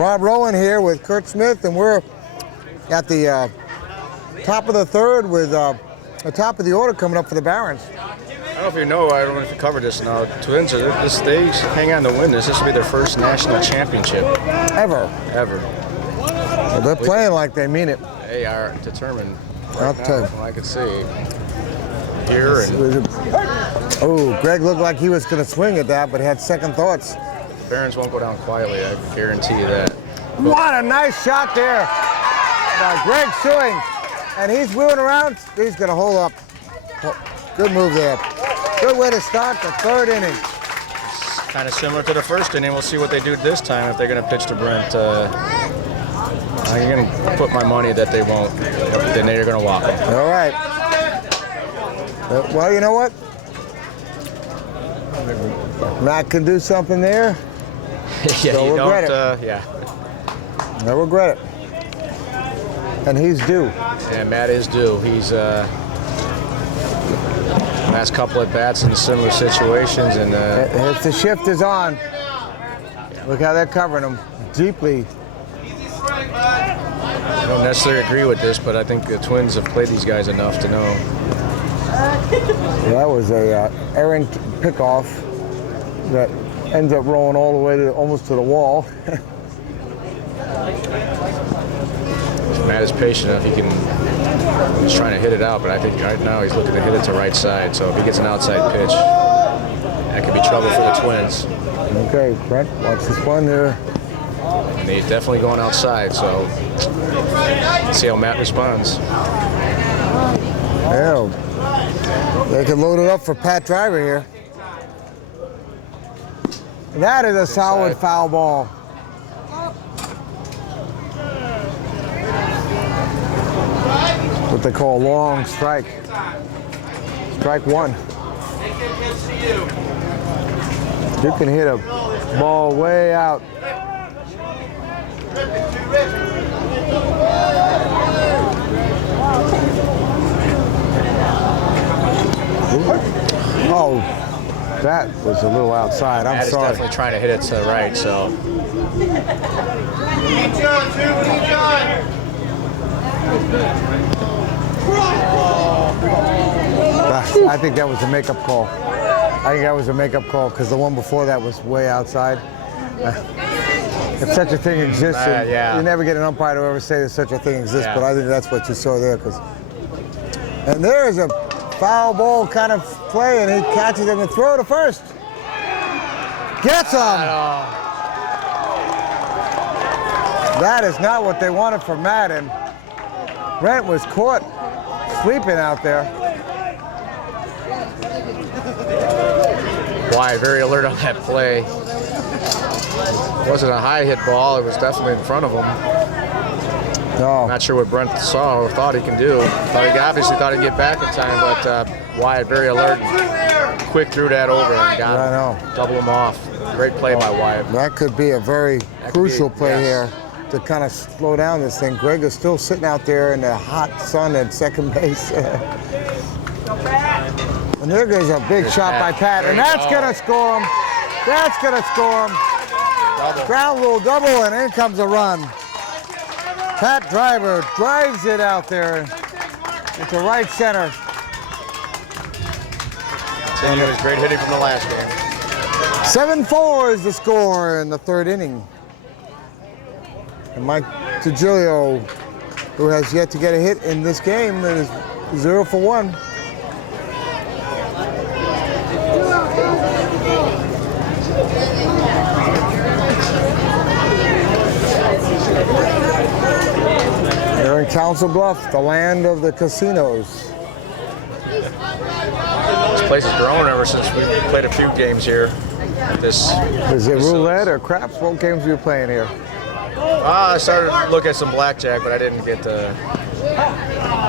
Rob Rowan here with Kurt Smith, and we're at the top of the third with the top of the order coming up for the Barons. I don't know if you know, I don't know if you covered this now. Twins, they hang on to win this. This will be their first national championship. Ever. Well, they're playing like they mean it. They are determined. I'll tell you. I can see here. Oh, Greg looked like he was going to swing at that, but had second thoughts. Barons won't go down quietly, I guarantee you that. What a nice shot there by Greg Sewing. And he's wheeling around. He's going to hold up. Good move there. Good way to start the third inning. It's kind of similar to the first inning. We'll see what they do this time if they're going to pitch to Brent. I'm going to put my money that they won't. Then they're going to walk him. All right. Well, you know what? Matt can do something there. Yeah, so you regret don't. it. No regret it. And he's due. Yeah, Matt is due. He's last couple at bats in similar situations, and if the shift is on, look how they're covering him deeply. I don't necessarily agree with this, but I think the Twins have played these guys enough to know. That was a errant pickoff that ends up rolling all the way to almost to the wall. Matt is patient enough. He's trying to hit it out, but I think right now he's looking to hit it to right side. So if he gets an outside pitch, that could be trouble for the Twins. Okay, Brent, watch this one there. And he's definitely going outside, so let's see how Matt responds. Yeah, they can load it up for Pat Driver here. That is a solid foul ball. What they call a long strike. Strike one. You can hit a ball way out. Oh, that was a little outside. I'm sorry. Matt is definitely trying to hit it to the right, so. I think that was a makeup call. Because the one before that was way outside. If such a thing exists, you never get an umpire to ever say that such a thing exists, but I think that's what you saw there. And there is a foul ball kind of play, and he catches him and throw to first. Gets him! That is not what they wanted from Matt, and Brent was caught sleeping out there. Wyatt very alert on that play. It wasn't a high hit ball, it was definitely in front of him. No. Not sure what Brent saw or thought he can do. He obviously thought he'd get back in time, but Wyatt very alert, quick threw that over and got him. Double him off. Great play by Wyatt. That could be a very crucial play here to kind of slow down this thing. Greg is still sitting out there in the hot sun at second base. And there goes a big shot by Pat, and that's going to score him. That's going to score him. Ground rule double, and in comes a run. Pat Driver drives it out there into right center. Continuous great hitting from the last game. 7-4 is the score in the third inning. And Mike Trujillo, who has yet to get a hit in this game, is 0 for 1. Here in Council Bluff, the land of the casinos. This place has grown ever since we played a few games here. Is it roulette or craps? What games were you playing here? I started to look at some blackjack, but I didn't get a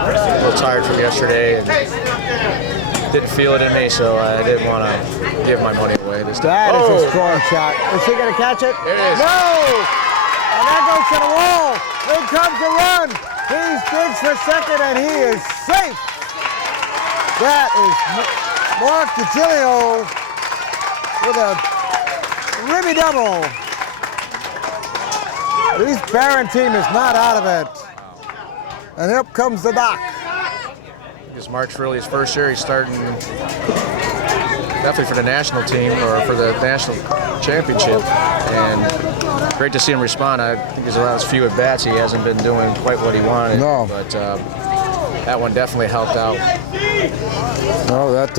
little tired from yesterday and didn't feel it in me, so I didn't want to give my money away this time. That is a strong shot. Is he going to catch it? It is. No! And that goes to the wall. In comes the run. He digs for second, and he is safe. That is Mark DiGilio with a ribby double. This Barron team is not out of it. And up comes the Doc. This Mark's really his first year. He's starting definitely for the national team or for the national championship. And great to see him respond. I think he's allowed few at bats. He hasn't been doing quite what he wanted. No. But that one definitely helped out. No, that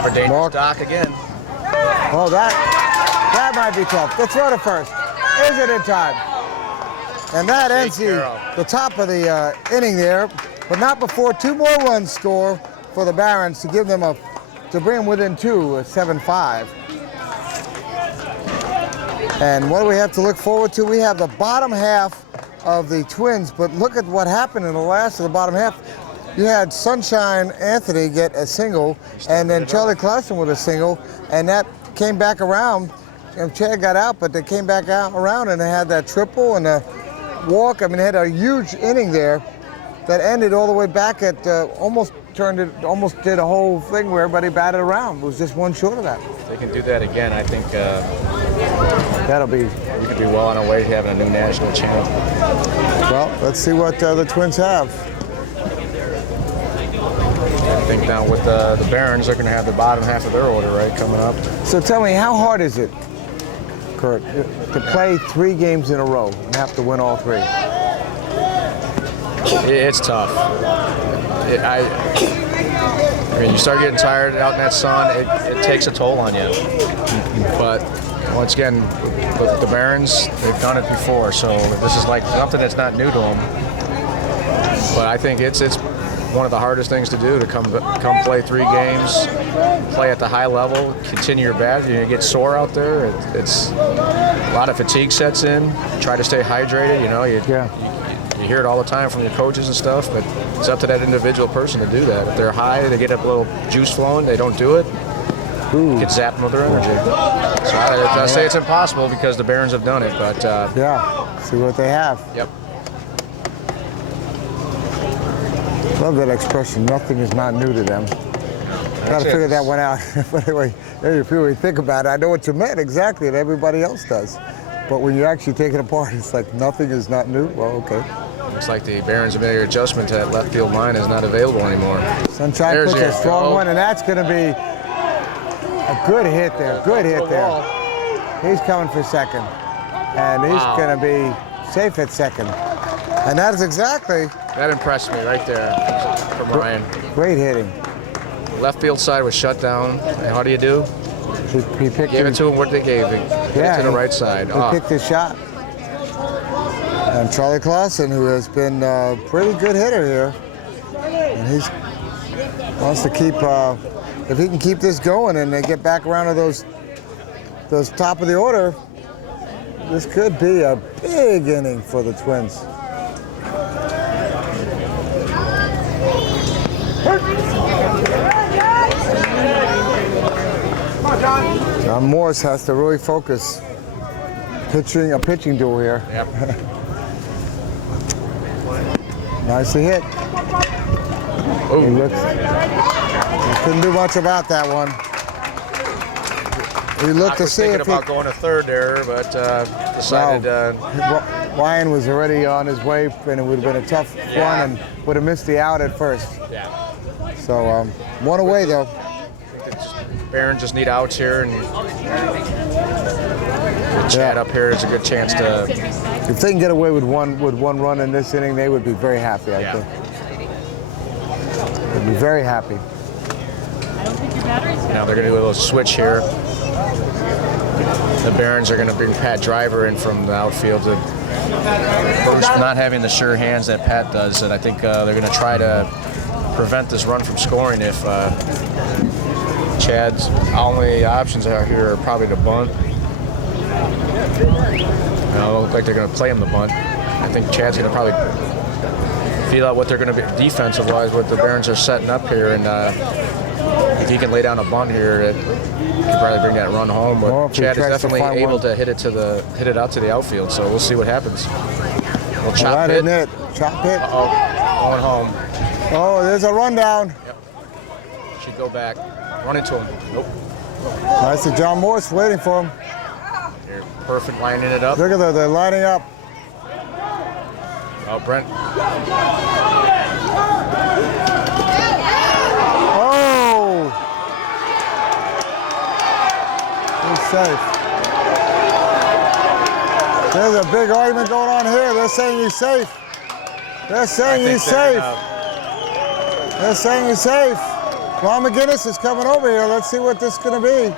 For Dayton Mark. Doc again. Oh, that might be tough. Let's throw to first. Is it in time? And that ends the top of the inning there, but not before 2 more runs score for the Barons to give them to bring them within 2 at 7-5. And what do we have to look forward to? We have the bottom half of the Twins, but look at what happened in the last of the bottom half. You had Sunshine Anthony get a single, and then Charlie Clausen with a single, and that came back around. And Chad got out, but they came back out around, and they had that triple and a walk. I mean, they had a huge inning there that ended all the way back at almost did a whole thing where everybody batted around. It was just one short of that. If they can do that again, I think we could be well on our way to having a new national champ. Well, let's see what the Twins have. I think now with the Barons, they're going to have the bottom half of their order, right, coming up. So tell me, how hard is it, Kurt, to play 3 games in a row and have to win all 3? It's tough. I mean, you start getting tired out in that sun, it takes a toll on you. But once again, with the Barons, they've done it before, so this is like something that's not new to them. But I think it's one of the hardest things to do, to come play 3 games, play at the high level, continue your bat. You get sore out there. It's a lot of fatigue sets in. Try to stay hydrated. You know, you hear it all the time from your coaches and stuff, but it's up to that individual person to do that. If they're high, they get a little juice flowing. They don't do it. You can zap them with their energy. So I say it's impossible because the Barons have done it, but yeah, see what they have. Yep. Love that expression, nothing is not new to them. Got to figure that one out. But anyway, if you really think about it, I know what you meant exactly, and everybody else does. But when you actually take it apart, it's like nothing is not new. Well, okay. Looks like the Barons have made an adjustment to that left field line is not available anymore. Sunshine puts a strong one, and that's going to be a good hit there. Good hit there. He's coming for second. And he's going to be safe at second. And that is exactly... That impressed me right there from Ryan. Great hitting. The left field side was shut down. And how do you do? He picked gave it to him what they gave him. Yeah, to the right side. He picked his shot. And Charlie Clausen, who has been a pretty good hitter here. And he wants to keep... if he can keep this going and they get back around to those top of the order, this could be a big inning for the Twins. John Morse has to really focus. A pitching duel here. Yep. Nicely hit. He couldn't do much about that one. He looked to see if thinking about going to third there, but decided. Ryan was already on his way, and it would have been a tough one, and would have missed the out at first. Yeah. So one away though. I think the Barons just need outs here, and with Chad up here, it's a good chance to. If they can get away with one run in this inning, they would be very happy. I think. They'd be very happy. Now they're going to do a little switch here. The Barons are going to bring Pat Driver in from the outfield to Bruce not having the sure hands that Pat does, and I think they're going to try to prevent this run from scoring if Chad's only options out here are probably to bunt. It look like they're going to play him the bunt. I think Chad's going to probably feel out what they're going to be defensive-wise, what the Barons are setting up here, and if he can lay down a bunt here, it could probably bring that run home. But Chad is definitely able to hit it out to the outfield. So we'll see what happens. We'll chop hit. Chop hit. Going home. Oh, there's a rundown. Yep. Should go back. Run into him. Nope. Nice to John Morse waiting for him. They're perfect lining it up. Look at they're lining up. Oh, Brent. Oh! He's safe. There's a big argument going on here. They're saying he's safe. They're saying he's safe. They're saying he's safe. Ron McGinnis is coming over here. Let's see what this is going to be.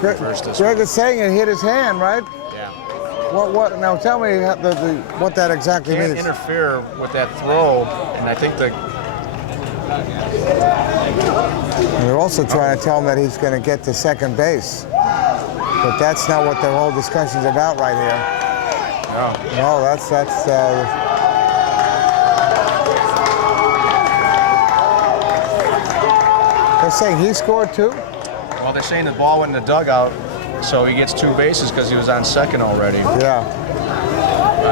Greg is saying it hit his hand, right? Yeah. What? Now tell me what that exactly means. Can't interfere with that throw, and I think they're also trying to tell him that he's going to get to second base. But that's not what the whole discussion's about right here. No, that's. They're saying he scored too? Well, they're saying the ball went in the dugout, so he gets 2 bases because he was on second already. Yeah.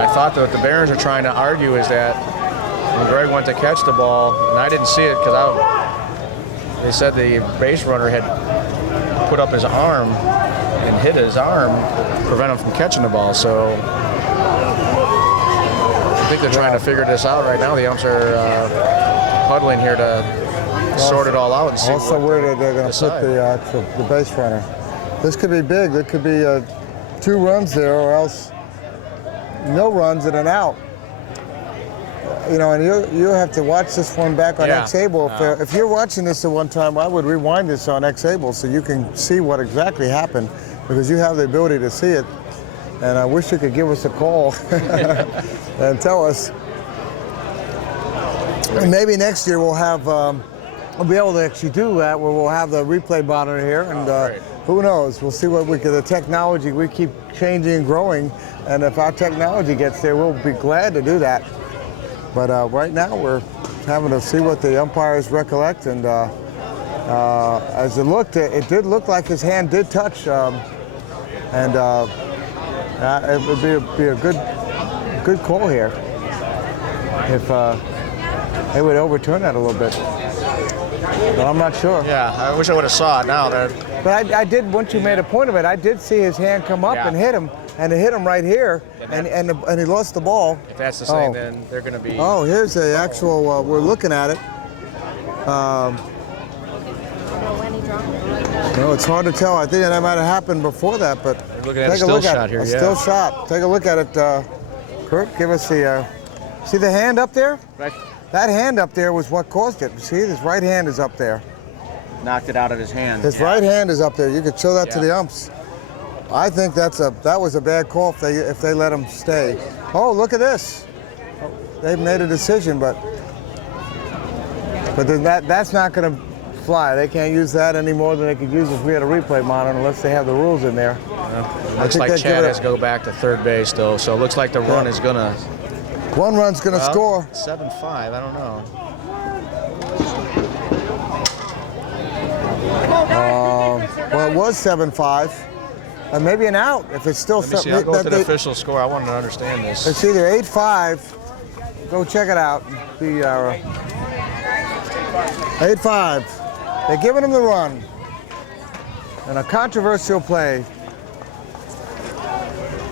I thought that what the Barons are trying to argue is that when Greg went to catch the ball, and I didn't see it because they said the base runner had put up his arm and hit his arm to prevent him from catching the ball. So I think they're trying to figure this out right now. The umps are huddling here to sort it all out and see. Also, where they're going to put the base runner. This could be big. There could be 2 runs there, or else no runs and an out. You know, and you have to watch this one back on X-Able. If you're watching this at one time, I would rewind this on X-Able so you can see what exactly happened, because you have the ability to see it. And I wish you could give us a call and tell us. And maybe next year we'll have, we'll be able to actually do that, where we'll have the replay monitor here, and who knows? We'll see what the technology, we keep changing and growing, and if our technology gets there, we'll be glad to do that. But right now we're having to see what the umpires recollect, and as it looked, it did look like his hand did touch, and it would be a good call here if they would overturn that a little bit. But I'm not sure. Yeah, I wish I would have saw it now. But I did, once you made a point of it, I did see his hand come up and hit him, and it hit him right here, and he lost the ball. If that's the same, then they're going to be... Oh, here's the actual, we're looking at it. No, it's hard to tell. I think that might have happened before that, but take a still look shot here. A still shot. Take a look at it, Kurt. Give us the, see the hand up there? Right. That hand up there was what caused it. See, his right hand is up there. Knocked it out of his hand. His right hand is up there. You could show that to the umps. I think that was a bad call if they let him stay. Oh, look at this. They've made a decision, but that's not going to fly. They can't use that any more than they could use if we had a replay monitor, unless they have the rules in there. Looks like Chad has to go back to third base, though, so it looks like the run is going to... One run's going to score. 7-5, I don't know. Well, it was 7-5. Maybe an out if it's still... Let me see, I'll go to the official score. I want to understand this. It's either 8-5. Go check it out. The 8-5. They're giving him the run. And a controversial play.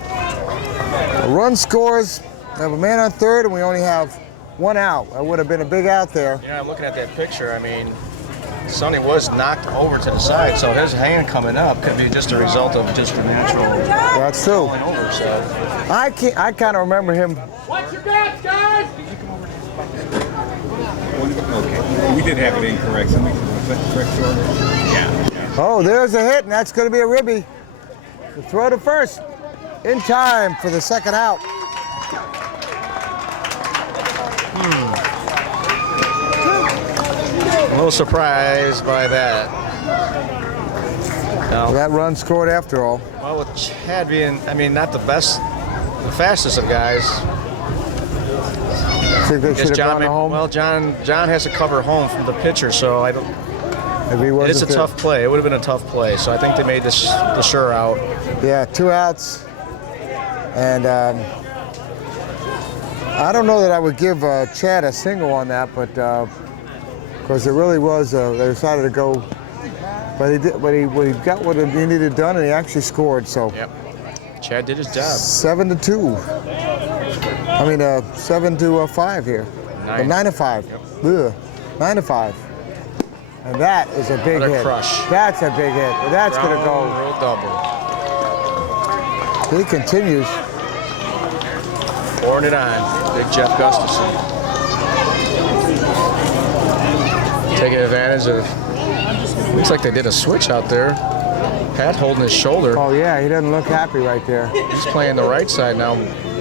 A run scores. We have a man on third, and we only have 1 out. That would have been a big out there. Yeah, looking at that picture, I mean, Sonny was knocked over to the side, so his hand coming up could be just a result of just the natural. That's true. Over, so. I kind of remember him. Watch your backs, guys! Okay, we did have it incorrect. Somebody correct order. Yeah. Oh, there's a hit, and that's going to be a ribby. The throw to first in time for the second out. A little surprised by that. No. That run scored after all. Well, with Chad being, I mean, not the fastest of guys. Think they should have gone home? Well, John has to cover home from the pitcher, so I don't. It's a tough play. It would have been a tough play, so I think they made this the sure out. Yeah, 2 outs, and I don't know that I would give Chad a single on that, but because it really was, they decided to go But he did, but he got what he needed done, and he actually scored. So. Yep. Chad did his job. 7-2. I mean, 7-5 here. 9-5. Yep. Ugh. 9-5. And that is a big Another hit. crush. That's a big hit. That's going to go. Real double. He continues. Pouring it on. Big Jeff Gustafson. Taking advantage of. Looks like they did a switch out there. Pat holding his shoulder. Oh, yeah, he doesn't look happy right there. He's playing the right side now.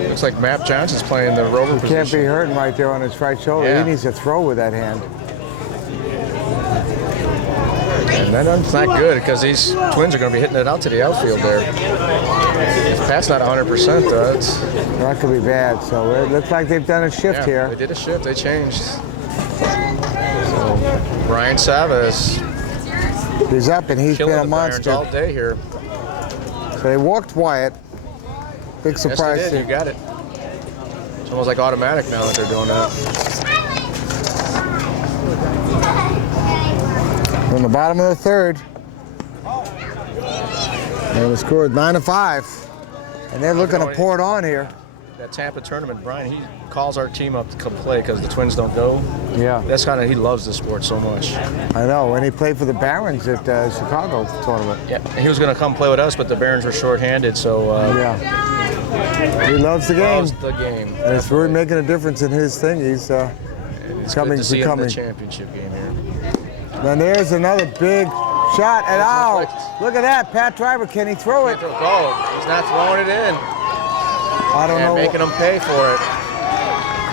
Looks like Matt Johnson's playing the rover position. Can't be hurting right there on his right shoulder. Yeah. He needs to throw with that hand. And that's not good because these Twins are going to be hitting it out to the outfield there. If Pat's not 100%, though, that could be bad. So it looks like they've done a shift here. They did a shift. They changed. So Brian Savas. He's up, and he's been a monster all day here. So they walked Wyatt. Big surprise. Yes, they did. You got it. It's almost like automatic now that they're doing that. On the bottom of the third. And the score is 9-5. And they're looking to pour it on here. That Tampa tournament, Brian, he calls our team up to come play because the Twins don't go. Yeah. That's kind of, he loves this sport so much. I know, and he played for the Barons at Chicago tournament. Yeah, and he was going to come play with us, but the Barons were shorthanded, so. Yeah. He loves the game. Loves the game. And it's really making a difference in his thing. He's it's coming, good to see him in the becoming. championship game here. Then there's another big shot, and out. Look at that, Pat Driver. Can he throw it? Oh, he's not throwing it in. I don't know. Making him pay for it.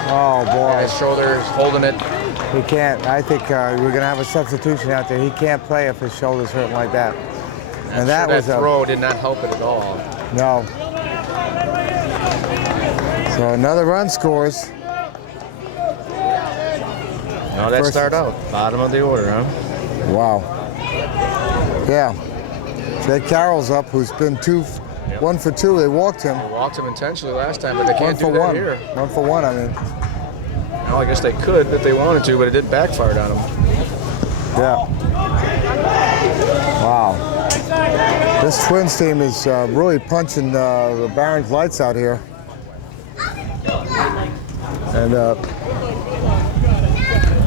Oh, boy. And his shoulder is holding it. He can't. I think we're going to have a substitution out there. He can't play if his shoulder's hurting like that. And that was that throw did not help it at all. No. So another run scores. No, that start out. Bottom of the order, huh? Wow. Yeah. Jake Carroll's up, who's been 1 for 2. They walked him. They walked him intentionally last time, but they can't do that 1 for 1 here. 1 for 1, I mean. Well, I guess they could if they wanted to, but it did backfire on them. Yeah. Wow. This Twins team is really punching the Barons' lights out here. And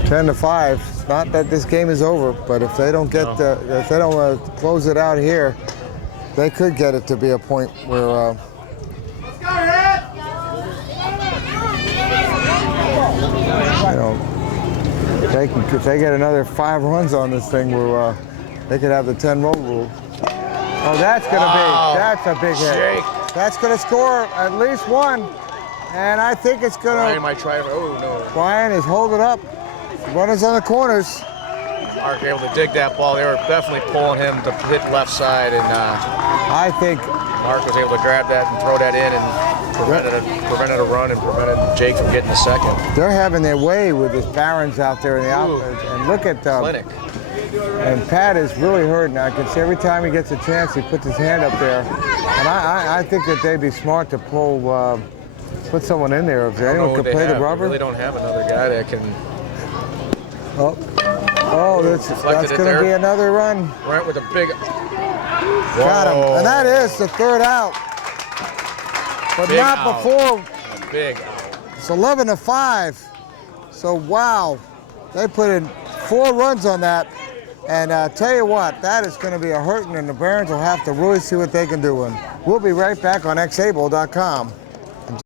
10-5. It's not that this game is over, but if they don't get if they don't close it out here, they could get it to be a point where. You know, if they get another 5 runs on this thing, where they could have the 10-run rule. Oh, that's that's a big hit. Jake. That's gonna score at least 1, and I think it's gonna. Brian might try. Oh no. Brian is holding up. Runners on the corners. Mark able to dig that ball. They were definitely pulling him to hit left side, and I think Mark was able to grab that and throw that in and prevented a run and prevented Jake from getting the second. They're having their way with this Barons out there in the outfield. And look at Clinic. And Pat is really hurting. I can see every time he gets a chance, he puts his hand up there. And I think that they'd be smart to put someone in there. If anyone could play the rubber. They really don't have another guy that can. Oh, that's going to be another run. Right with a big. Got him. And that is the third out. But big not out. before. Big out. It's 11-5. So, wow. They put in 4 runs on that. And tell you what, that is going to be a hurting, and the Barons will have to really see what they can do. And we'll be right back on xable.com.